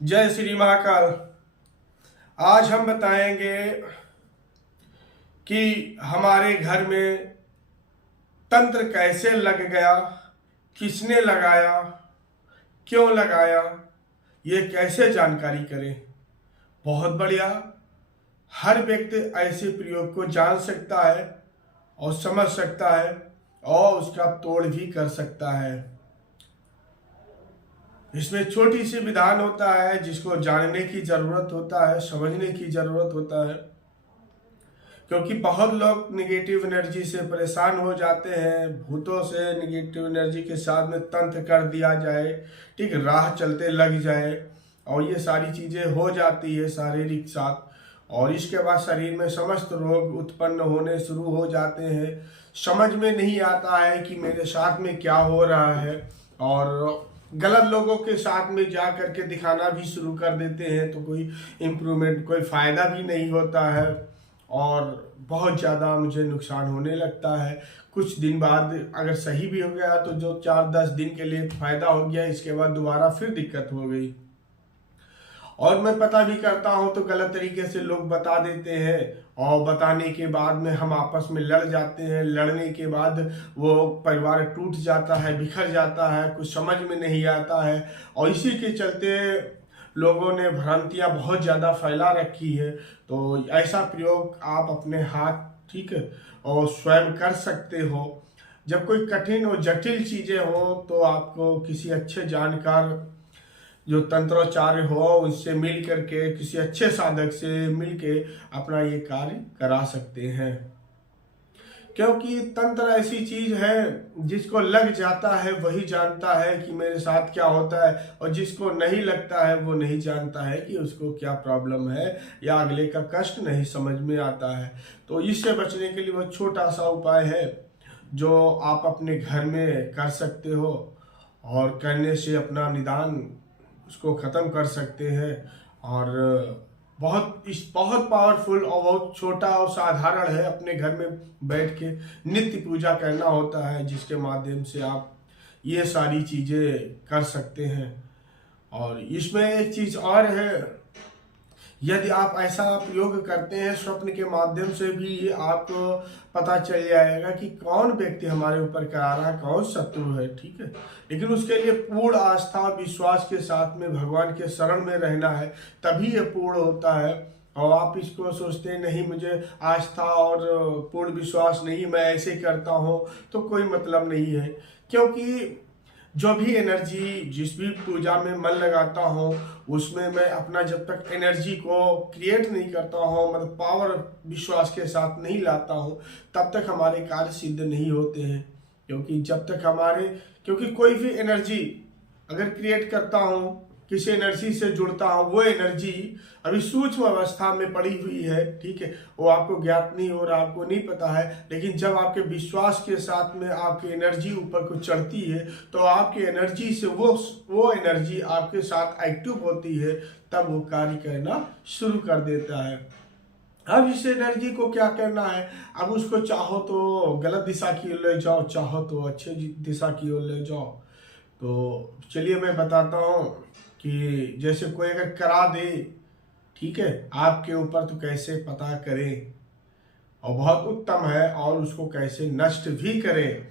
जय श्री महाकाल। आज हम बताएंगे कि हमारे घर में तंत्र कैसे लग गया, किसने लगाया, क्यों लगाया, ये कैसे जानकारी करें। बहुत बढ़िया। हर व्यक्ति ऐसे प्रयोग को जान सकता है और समझ सकता है और उसका तोड़ भी कर सकता है। इसमें छोटी सी विधान होता है जिसको जानने की जरूरत होता है, समझने की जरूरत होता है, क्योंकि बहुत लोग निगेटिव एनर्जी से परेशान हो जाते हैं। भूतों से निगेटिव एनर्जी के साथ में तंत्र कर दिया जाए, ठीक, राह चलते लग जाए और ये सारी चीजें हो जाती है शारीरिक साथ, और इसके बाद शरीर में समस्त रोग उत्पन्न होने शुरू हो जाते हैं। समझ में नहीं आता है कि मेरे साथ में क्या हो रहा है, और गलत लोगों के साथ में जा करके दिखाना भी शुरू कर देते हैं, तो कोई इम्प्रूवमेंट, कोई फायदा भी नहीं होता है और बहुत ज़्यादा मुझे नुकसान होने लगता है। कुछ दिन बाद अगर सही भी हो गया तो जो 4-10 दिन के लिए फायदा हो गया, इसके बाद दोबारा फिर दिक्कत हो गई। और मैं पता भी करता हूँ तो गलत तरीके से लोग बता देते हैं, और बताने के बाद में हम आपस में लड़ जाते हैं। लड़ने के बाद वो परिवार टूट जाता है, बिखर जाता है, कुछ समझ में नहीं आता है। और इसी के चलते लोगों ने भ्रांतियां बहुत ज़्यादा फैला रखी है। तो ऐसा प्रयोग आप अपने हाथ, ठीक है, और स्वयं कर सकते हो। जब कोई कठिन और जटिल चीज़ें हो तो आपको किसी अच्छे जानकार जो तंत्रोच्चार्य हो उनसे मिल करके, किसी अच्छे साधक से मिल के अपना ये कार्य करा सकते हैं। क्योंकि तंत्र ऐसी चीज है जिसको लग जाता है वही जानता है कि मेरे साथ क्या होता है, और जिसको नहीं लगता है वो नहीं जानता है कि उसको क्या प्रॉब्लम है या अगले का कष्ट नहीं समझ में आता है। तो इससे बचने के लिए वो छोटा सा उपाय है जो आप अपने घर में कर सकते हो, और करने से अपना निदान उसको ख़त्म कर सकते हैं। और बहुत पावरफुल और बहुत छोटा और साधारण है। अपने घर में बैठ के नित्य पूजा करना होता है, जिसके माध्यम से आप ये सारी चीज़ें कर सकते हैं। और इसमें एक चीज़ और है, यदि आप ऐसा प्रयोग करते हैं स्वप्न के माध्यम से भी आपको पता चल जाएगा कि कौन व्यक्ति हमारे ऊपर करा रहा है, कौन शत्रु है, ठीक है। लेकिन उसके लिए पूर्ण आस्था विश्वास के साथ में भगवान के शरण में रहना है, तभी ये पूर्ण होता है। और आप इसको सोचते नहीं मुझे आस्था और पूर्ण विश्वास नहीं, मैं ऐसे करता हूँ, तो कोई मतलब नहीं है। क्योंकि जो भी एनर्जी जिस भी पूजा में मन लगाता हूँ उसमें मैं अपना जब तक एनर्जी को क्रिएट नहीं करता हूँ, मतलब पावर विश्वास के साथ नहीं लाता हूँ, तब तक हमारे कार्य सिद्ध नहीं होते हैं। क्योंकि जब तक क्योंकि कोई भी एनर्जी अगर क्रिएट करता हूँ, किसी एनर्जी से जुड़ता हूँ, वो एनर्जी अभी सूक्ष्म अवस्था में पड़ी हुई है, ठीक है, वो आपको ज्ञात नहीं हो रहा, आपको नहीं पता है। लेकिन जब आपके विश्वास के साथ में आपकी एनर्जी ऊपर को चढ़ती है तो आपकी एनर्जी से वो एनर्जी आपके साथ एक्टिव होती है, तब वो कार्य करना शुरू कर देता है। अब इस एनर्जी को क्या करना है, अब उसको चाहो तो गलत दिशा की ओर ले जाओ, चाहो तो अच्छे दिशा की ओर ले जाओ। तो चलिए मैं बताता हूँ कि जैसे कोई अगर करा दे, ठीक है, आपके ऊपर, तो कैसे पता करें और बहुत उत्तम है, और उसको कैसे नष्ट भी करें।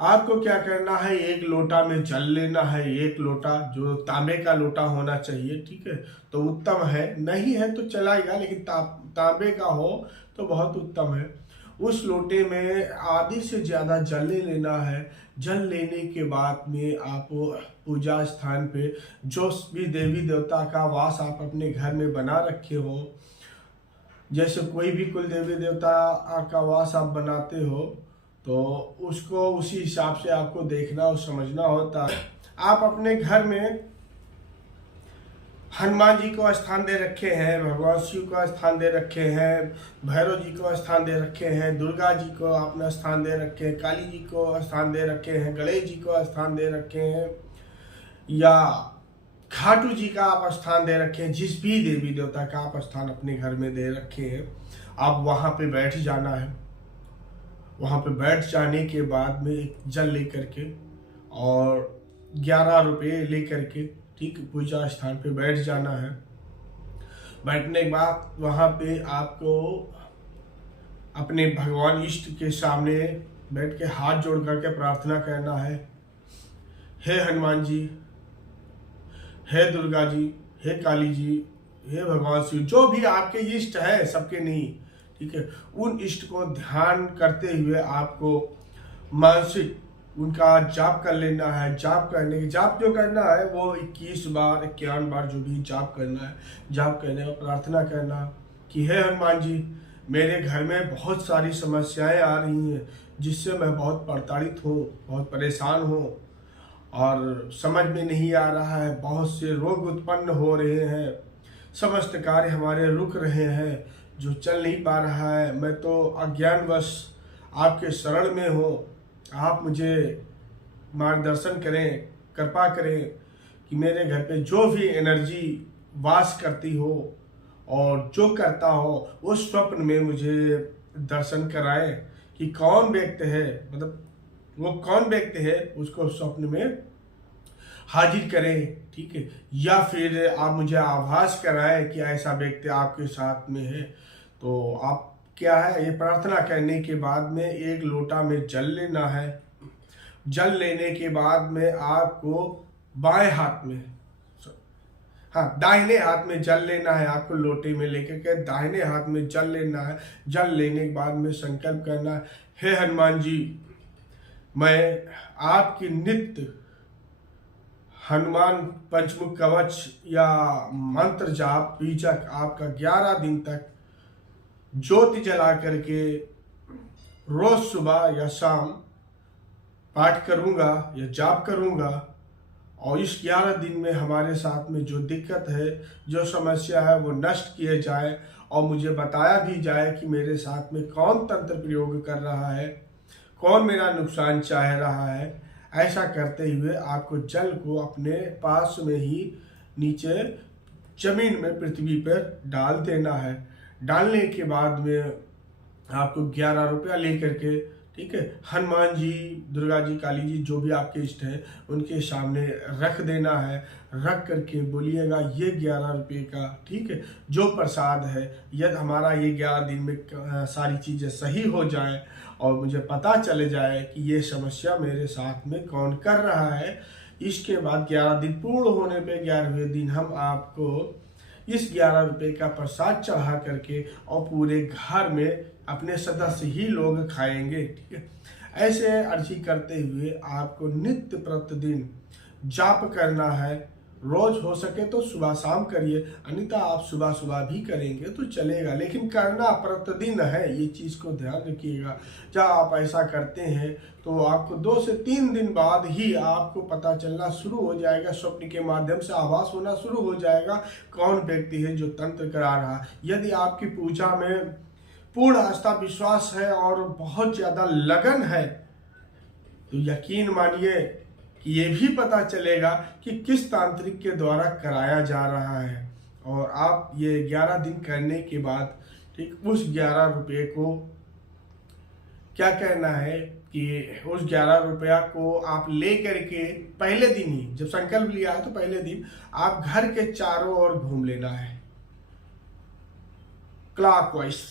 आपको क्या करना है, एक लोटा में जल लेना है, एक लोटा जो तांबे का लोटा होना चाहिए, ठीक है, तो उत्तम है। नहीं है तो चलाएगा, लेकिन तांबे का हो तो बहुत उत्तम है। उस लोटे में आधे से ज़्यादा जल ले लेना है। जल लेने के बाद में आप पूजा स्थान पे जो भी देवी देवता का वास आप अपने घर में बना रखे हो, जैसे कोई भी कुल देवी देवता का वास आप बनाते हो, तो उसको उसी हिसाब से आपको देखना और समझना होता है। आप अपने घर में हनुमान जी को स्थान दे रखे हैं, भगवान शिव को स्थान दे रखे हैं, भैरव जी को स्थान दे रखे हैं, दुर्गा जी को आपने स्थान दे रखे हैं, काली जी को स्थान दे रखे हैं, गणेश जी को स्थान दे रखे हैं, या खाटू जी का आप स्थान दे रखे हैं। जिस भी देवी देवता का आप स्थान अपने घर में दे रखे हैं, आप वहाँ पे बैठ जाना है। वहाँ पे बैठ जाने के बाद में एक जल लेकर के और 11 रुपये लेकर के ठीक, पूजा स्थान पे बैठ जाना है। बैठने के बाद वहाँ पे आपको अपने भगवान इष्ट के सामने बैठ के हाथ जोड़ करके प्रार्थना करना है। हे हनुमान जी, हे दुर्गा जी, हे काली जी, हे भगवान शिव, जो भी आपके इष्ट है, सबके नहीं, ठीक है, उन इष्ट को ध्यान करते हुए आपको मानसिक उनका जाप कर लेना है। जाप करने के जाप जो करना है वो 21 बार 51 बार जो भी जाप करना है, जाप करने और प्रार्थना करना कि हे हनुमान जी, मेरे घर में बहुत सारी समस्याएं आ रही हैं जिससे मैं बहुत प्रताड़ित हूँ, बहुत परेशान हूँ और समझ में नहीं आ रहा है। बहुत से रोग उत्पन्न हो रहे हैं, समस्त कार्य हमारे रुक रहे हैं, जो चल नहीं पा रहा है। मैं तो अज्ञानवश आपके शरण में हूँ, आप मुझे मार्गदर्शन करें, कृपा करें कि मेरे घर पे जो भी एनर्जी वास करती हो और जो करता हो उस स्वप्न में मुझे दर्शन कराएं कि कौन व्यक्ति है, मतलब वो कौन व्यक्ति है उसको स्वप्न में हाजिर करें, ठीक है, या फिर आप मुझे आभास कराएं कि ऐसा व्यक्ति आपके साथ में है। तो आप क्या है, ये प्रार्थना करने के बाद में 1 लोटा में जल लेना है। जल लेने के बाद में आपको बाएं हाथ में, हाँ, दाहिने हाथ में जल लेना है। आपको लोटे में लेकर के दाहिने हाथ में जल लेना है। जल लेने के बाद में संकल्प करना है, हे हनुमान जी, मैं आपकी नित्य हनुमान पंचमुख कवच या मंत्र जाप बीजक आपका 11 दिन तक ज्योति जला करके रोज सुबह या शाम पाठ करूंगा या जाप करूंगा। और इस 11 दिन में हमारे साथ में जो दिक्कत है, जो समस्या है, वो नष्ट किए जाए और मुझे बताया भी जाए कि मेरे साथ में कौन तंत्र प्रयोग कर रहा है, कौन मेरा नुकसान चाह रहा है। ऐसा करते हुए आपको जल को अपने पास में ही नीचे जमीन में, पृथ्वी पर डाल देना है। डालने के बाद में आपको 11 रुपया लेकर के, ठीक है, हनुमान जी, दुर्गा जी, काली जी, जो भी आपके इष्ट हैं उनके सामने रख देना है। रख करके बोलिएगा ये 11 रुपये का, ठीक है, जो प्रसाद है, यदि हमारा ये 11 दिन में सारी चीज़ें सही हो जाए और मुझे पता चले जाए कि ये समस्या मेरे साथ में कौन कर रहा है। इसके बाद 11 दिन पूर्ण होने पे 11वें दिन हम आपको इस 11 रुपये का प्रसाद चढ़ा करके और पूरे घर में अपने सदस्य ही लोग खाएंगे, ठीक है। ऐसे अर्जी करते हुए आपको नित्य प्रतिदिन जाप करना है। रोज हो सके तो सुबह शाम करिए, अन्यथा आप सुबह सुबह भी करेंगे तो चलेगा, लेकिन करना प्रतिदिन है, ये चीज़ को ध्यान रखिएगा। जब आप ऐसा करते हैं तो आपको 2 से 3 दिन बाद ही आपको पता चलना शुरू हो जाएगा, स्वप्न के माध्यम से आभास होना शुरू हो जाएगा कौन व्यक्ति है जो तंत्र करा रहा है। यदि आपकी पूजा में पूर्ण आस्था विश्वास है और बहुत ज़्यादा लगन है तो यकीन मानिए कि ये भी पता चलेगा कि किस तांत्रिक के द्वारा कराया जा रहा है। और आप ये 11 दिन करने के बाद, ठीक, उस 11 रुपये को क्या करना है कि उस 11 रुपया को आप ले करके पहले दिन ही, जब संकल्प लिया है तो पहले दिन आप घर के चारों ओर घूम लेना है, क्लॉकवाइज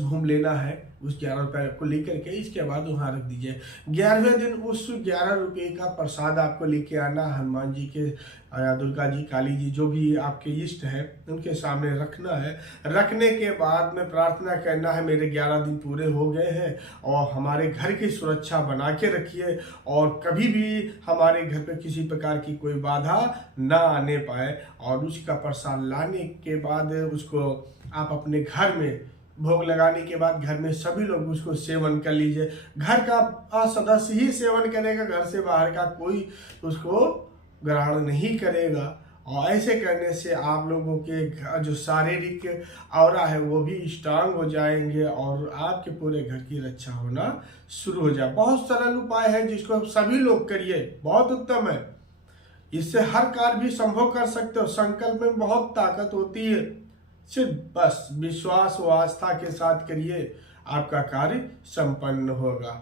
घूम लेना है उस 11 रुपये को लेकर के। इसके बाद वहाँ रख दीजिए। 11वें दिन उस 11 रुपये का प्रसाद आपको लेके आना, हनुमान जी के या दुर्गा जी, काली जी, जो भी आपके इष्ट हैं उनके सामने रखना है। रखने के बाद में प्रार्थना करना है, मेरे 11 दिन पूरे हो गए हैं और हमारे घर की सुरक्षा बना के रखिए और कभी भी हमारे घर पे किसी प्रकार की कोई बाधा ना आने पाए। और उसका प्रसाद लाने के बाद उसको आप अपने घर में भोग लगाने के बाद घर में सभी लोग उसको सेवन कर लीजिए। घर का सदस्य ही सेवन करेगा, घर से बाहर का कोई उसको ग्रहण नहीं करेगा। और ऐसे करने से आप लोगों के जो शारीरिक ऑरा है वो भी स्ट्रांग हो जाएंगे और आपके पूरे घर की रक्षा होना शुरू हो जाए। बहुत सरल उपाय है जिसको सभी लोग करिए, बहुत उत्तम है। इससे हर कार्य भी संभव कर सकते हो। संकल्प में बहुत ताकत होती है, सिर्फ बस विश्वास व आस्था के साथ करिए, आपका कार्य संपन्न होगा।